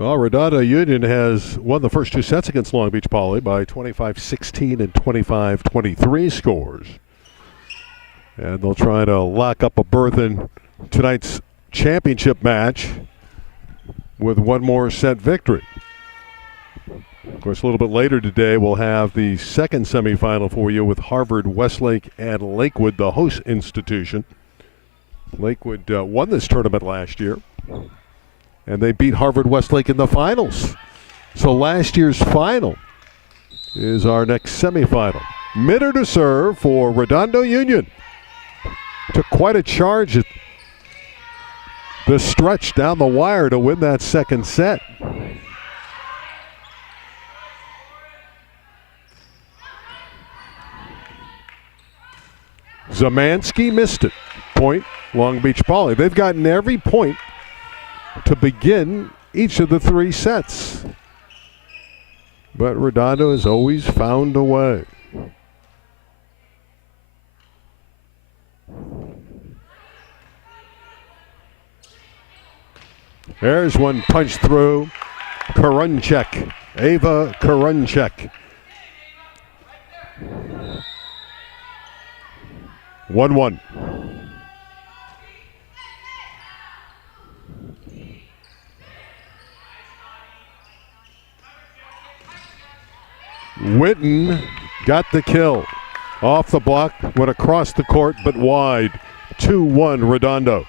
Well, Redondo Union has won the first two sets against Long Beach Poly by 25-16 and 25-23 scores. And they'll try to lock up a berth in tonight's championship match with one more set victory. Of course, a little bit later today, we'll have the second semifinal for you with Harvard, Westlake, and Lakewood, the host institution. Lakewood won this tournament last year, and they beat Harvard Westlake in the finals. So last year's final is our next semifinal. Mitter to serve for Redondo Union. Took quite a charge at the stretch down the wire to win that second set. Zamansky missed it. Point, Long Beach Poly. They've gotten every point to begin each of the three sets. But Redondo has always found a way. There's one punch through. Karunchek, Ava Karunchek. 1-1. Witten got the kill. Off the block, went across the court, but wide. 2-1 Redondo.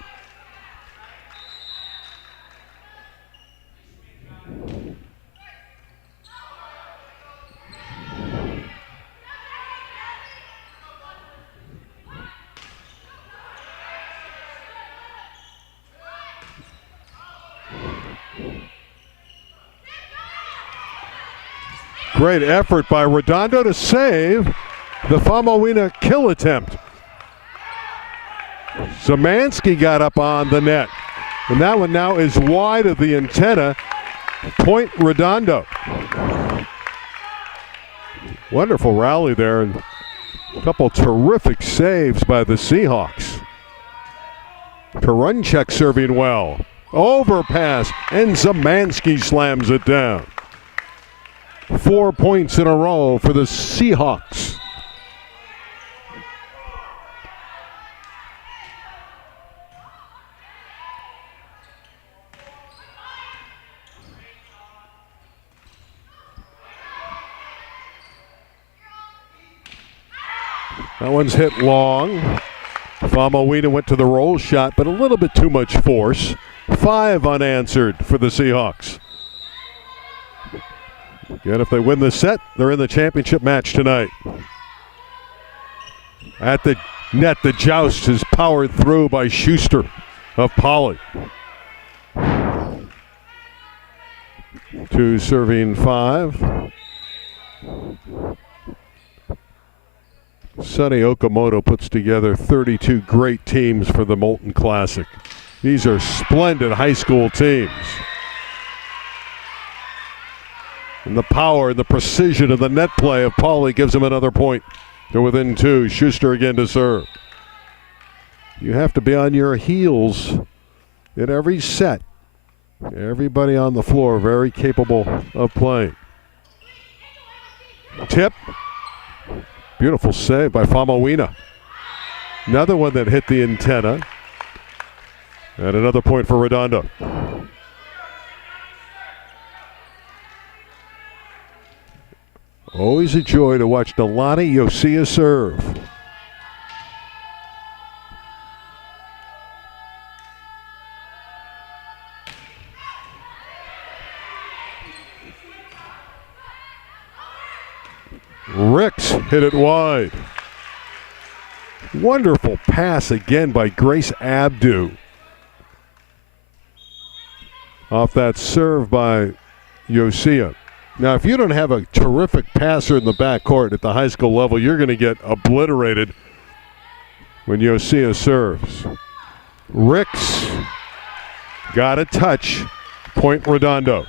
Great effort by Redondo to save the Famawina kill attempt. Zamansky got up on the net. And that one now is wide of the antenna. Point Redondo. Wonderful rally there and a couple terrific saves by the Seahawks. Karunchek serving well. Overpass and Zamansky slams it down. 4 points in a row for the Seahawks. That one's hit long. Famawina went to the roll shot, but a little bit too much force. 5 unanswered for the Seahawks. Again, if they win the set, they're in the championship match tonight. At the net, the joust is powered through by Schuster of Poly. 2 serving 5. Sonny Okamoto puts together 32 great teams for the Molten Classic. These are splendid high school teams. And the power and the precision of the net play of Poly gives him another point. They're within 2. Schuster again to serve. You have to be on your heels in every set. Everybody on the floor very capable of playing. Tip. Beautiful save by Famawina. Another one that hit the antenna. And another point for Redondo. Always a joy to watch Delani Yosia serve. Ricks hit it wide. Wonderful pass again by Grace Abdu. Off that serve by Yosia. Now, if you don't have a terrific passer in the backcourt at the high school level, you're going to get obliterated when Yosia serves. Ricks got a touch. Point Redondo.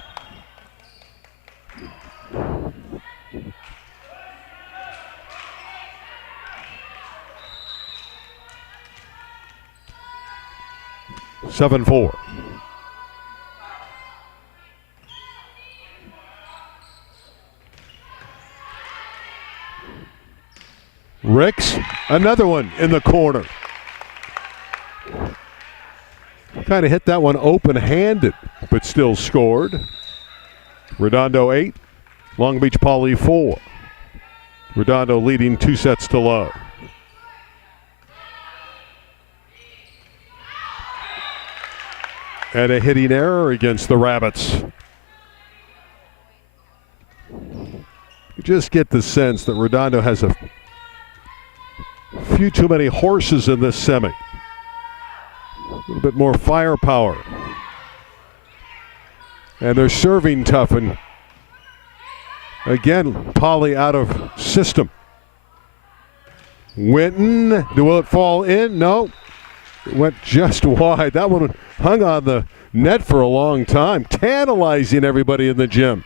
Ricks, another one in the corner. Kind of hit that one open-handed, but still scored. Redondo 8, Long Beach Poly 4. Redondo leading 2-0. And a hitting error against the Rabbits. You just get the sense that Redondo has a few too many horses in this semi. A little bit more firepower. And they're serving tough. And again, Poly out of system. Winton, will it fall in? No. It went just wide. That one hung on the net for a long time, tantalizing everybody in the gym.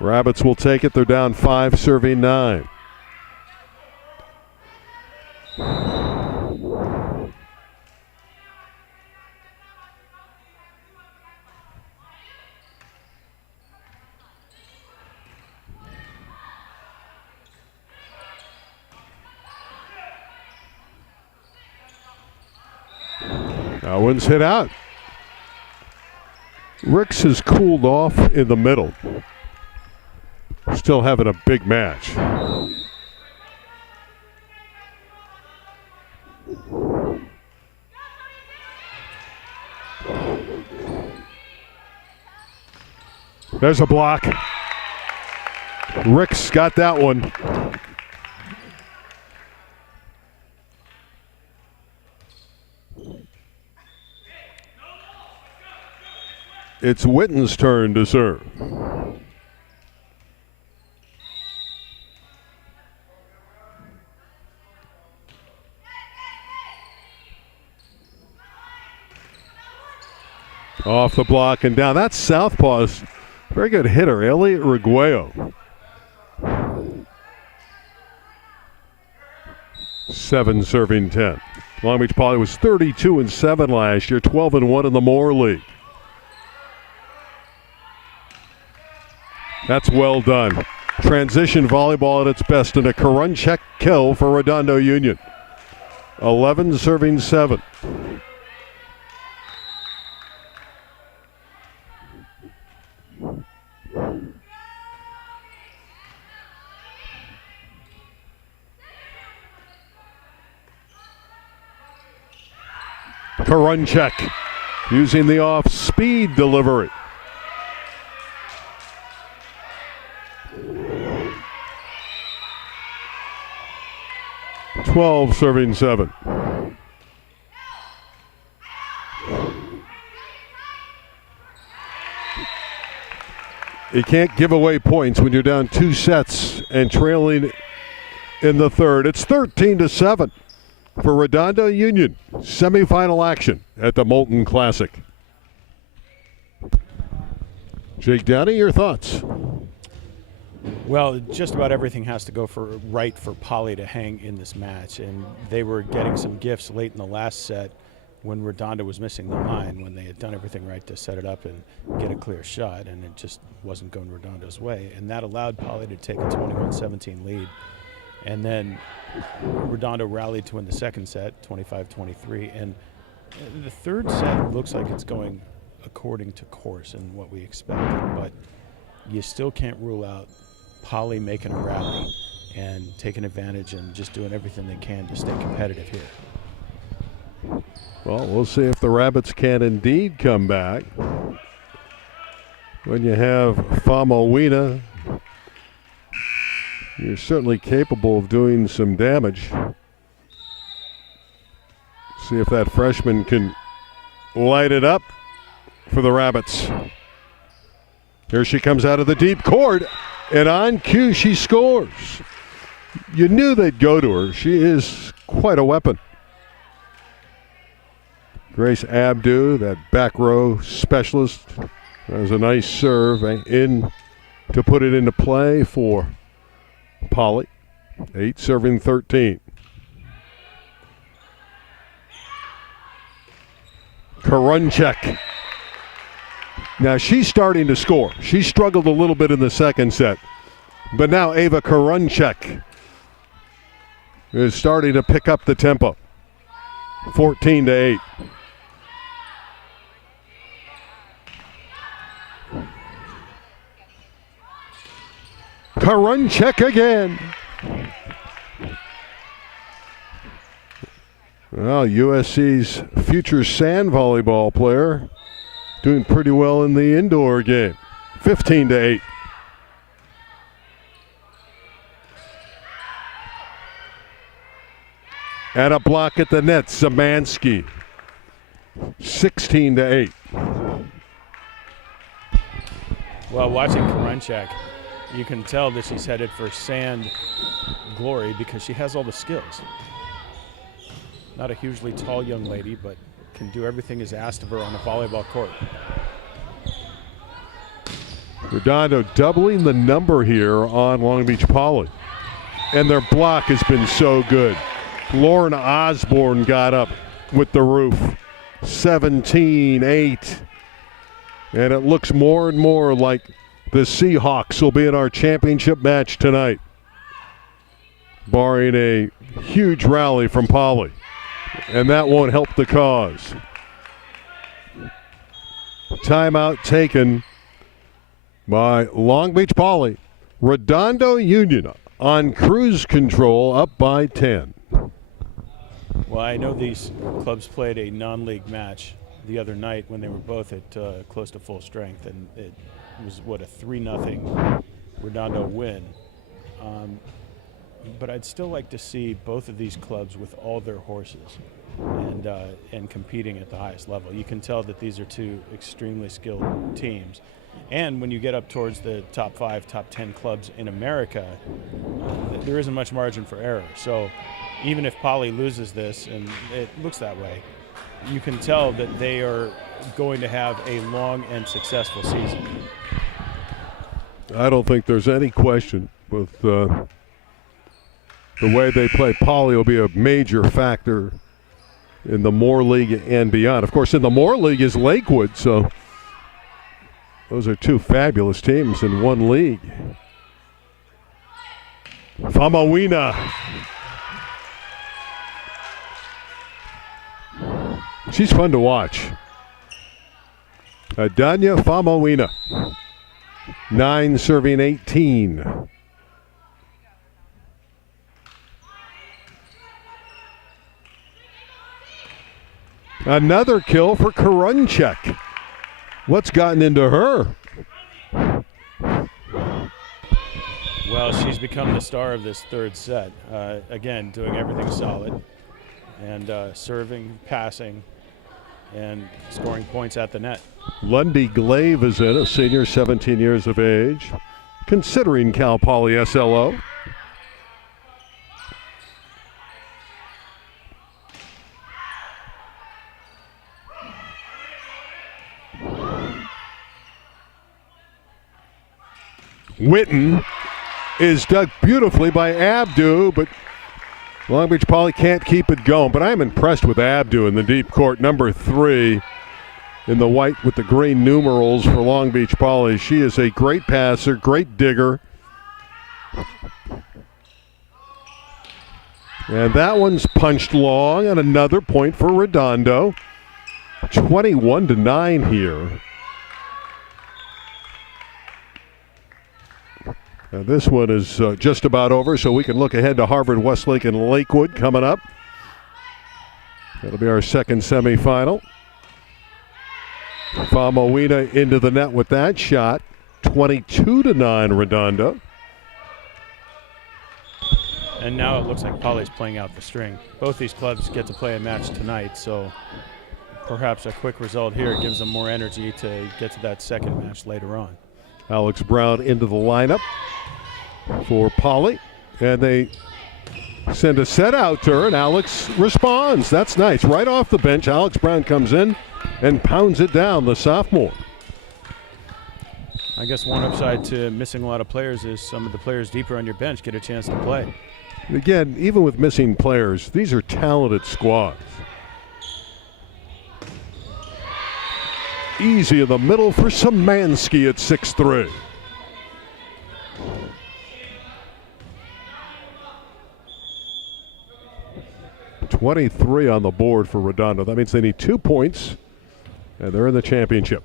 Rabbits will take it. They're down 5, serving 9. That one's hit out. Ricks has cooled off in the middle. Still having a big match. There's a block. Ricks got that one. It's Witten's turn to serve. Off the block and down. That's Southpaw's very good hitter, Elliot Reguello. 7 serving 10. Long Beach Poly was 32-7 last year, 12-1 in the Moore League. That's well done. Transition volleyball at its best and a Karunchek kill for Redondo Union. 11 serving 7. Karunchek using the off-speed delivery. Twelve serving 7. You can't give away points when you're down 2 sets and trailing in the third. It's 13-7 for Redondo Union. Semifinal action at the Molten Classic. Jake Downey, your thoughts? Well, just about everything has to go right for Poly to hang in this match, and they were getting some gifts late in the last set when Redondo was missing the line, when they had done everything right to set it up and get a clear shot, and it just wasn't going Redondo's way. And that allowed Poly to take a 21-17 lead. And then Redondo rallied to win the second set, 25-23. And the third set looks like it's going according to course and what we expected, but you still can't rule out Poly making a rally and taking advantage and just doing everything they can to stay competitive here. Well, we'll see if the Rabbits can indeed come back. When you have Famowina, you're certainly capable of doing some damage. See if that freshman can light it up for the Rabbits. Here she comes out of the deep court, and on cue she scores. You knew they'd go to her. She is quite a weapon. Grace Abdu, that back row specialist. That was a nice serve in to put it into play for Poly. 8 serving 13. Karunchek. Now she's starting to score. She struggled a little bit in the second set, But now Ava Karunchek is starting to pick up the tempo. 14-8. Karunchek again. Well, USC's future sand volleyball player doing pretty well in the indoor game. 15-8. And a block at the net, Zemansky. 16-8. Well, watching Karunchek, you can tell that she's headed for sand glory because she has all the skills. Not a hugely tall young lady, but can do everything is asked of her on a volleyball court. Redondo doubling the number here on Long Beach Poly. And their block has been so good. Lauren Osborne got up with the roof. 17-8. And it looks more and more like the Seahawks will be in our championship match tonight, barring a huge rally from Poly. And that won't help the cause. Timeout taken by Long Beach Poly. Redondo Union on cruise control, up by 10. Well, I know these clubs played a non-league match the other night when they were both at close to full strength, and it was, what, a 3-0 Redondo win. But I'd still like to see both of these clubs with all their horses and competing at the highest level. You can tell that these are two extremely skilled teams. And when you get up towards the top 5, top 10 clubs in America, there isn't much margin for error. So even if Poly loses this, and it looks that way, you can tell that they are going to have a long and successful season. I don't think there's any question with the way they play. Poly will be a major factor in the Moore League and beyond. Of course, in the Moore League is Lakewood, so those are two fabulous teams in one league. Famawina. She's fun to watch. Adanya Famawina. 9 serving 18. Another kill for Karunchek. What's gotten into her? Well, she's become the star of this third set. Again, doing everything solid and serving, passing, and scoring points at the net. Lundy Glaive is in, a senior, 17 years of age, considering Cal Poly SLO. Witten is dug beautifully by Abdu, but Long Beach Poly can't keep it going. But I'm impressed with Abdu in the deep court, number 3 in the white with the green numerals for Long Beach Poly. She is a great passer, great digger. And that one's punched long, and another point for Redondo. 21-9 here. Now this one is just about over, so we can look ahead to Harvard, Westlake, and Lakewood coming up. That'll be our second semifinal. Famawina into the net with that shot. 22-9 Redondo. And now it looks like Poly's playing out the string. Both these clubs get to play a match tonight, so perhaps a quick result here gives them more energy to get to that second match later on. Alex Brown into the lineup for Poly, and they send a set out to her, and Alex responds. That's nice. Right off the bench, Alex Brown comes in and pounds it down, the sophomore. I guess one upside to missing a lot of players is some of the players deeper on your bench get a chance to play. Again, even with missing players, these are talented squads. Easy in the middle for Szymanski at 6'3". 23 on the board for Redondo. That means they need 2 points, and they're in the championship.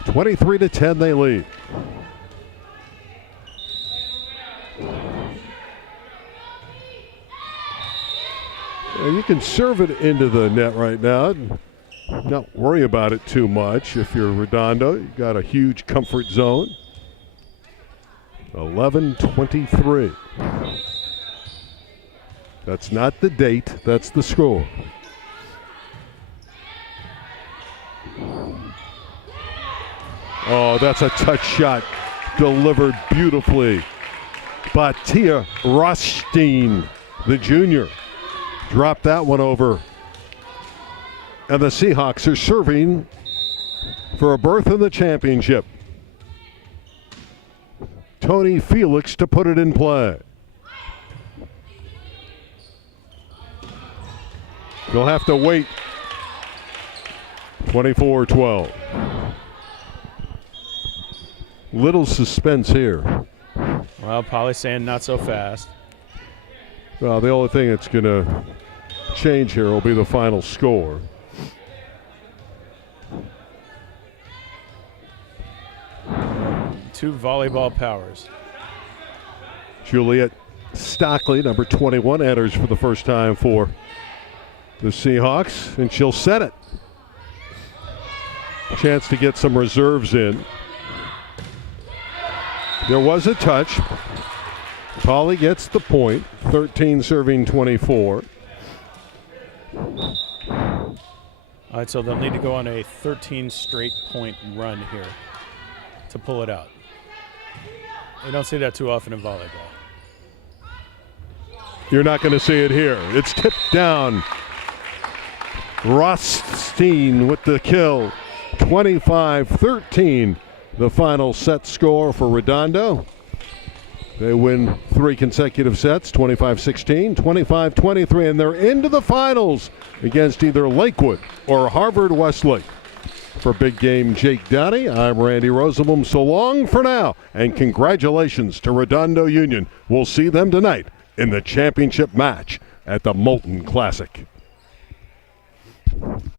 23-10 they lead. And you can serve it into the net right now. Not worry about it too much. If you're Redondo, you've got a huge comfort zone. 11-23. That's not the date, that's the score. Oh, that's a touch shot delivered beautifully by Tia Rothstein, the junior. Dropped that one over. And the Seahawks are serving for a berth in the championship. Tony Felix to put it in play. You'll have to wait. 24-12. Little suspense here. Well, Poly saying not so fast. Well, the only thing that's going to change here will be the final score. Two volleyball powers. Juliet Stockley, number 21, enters for the first time for the Seahawks, and she'll set it. Chance to get some reserves in. There was a touch. Poly gets the point, 13 serving 24. All right, so they'll need to go on a 13 straight point run here to pull it out. You don't see that too often in volleyball. You're not going to see it here. It's tipped down. Rothstein with the kill. 25-13, the final set score for Redondo. They win 3 consecutive sets, 25-16, 25-23, and they're into the finals against either Lakewood or Harvard Westlake. For Big Game Jake Downey, I'm Randy Rosenblum. So long for now, and congratulations to Redondo Union. We'll see them tonight in the championship match at the Molten Classic.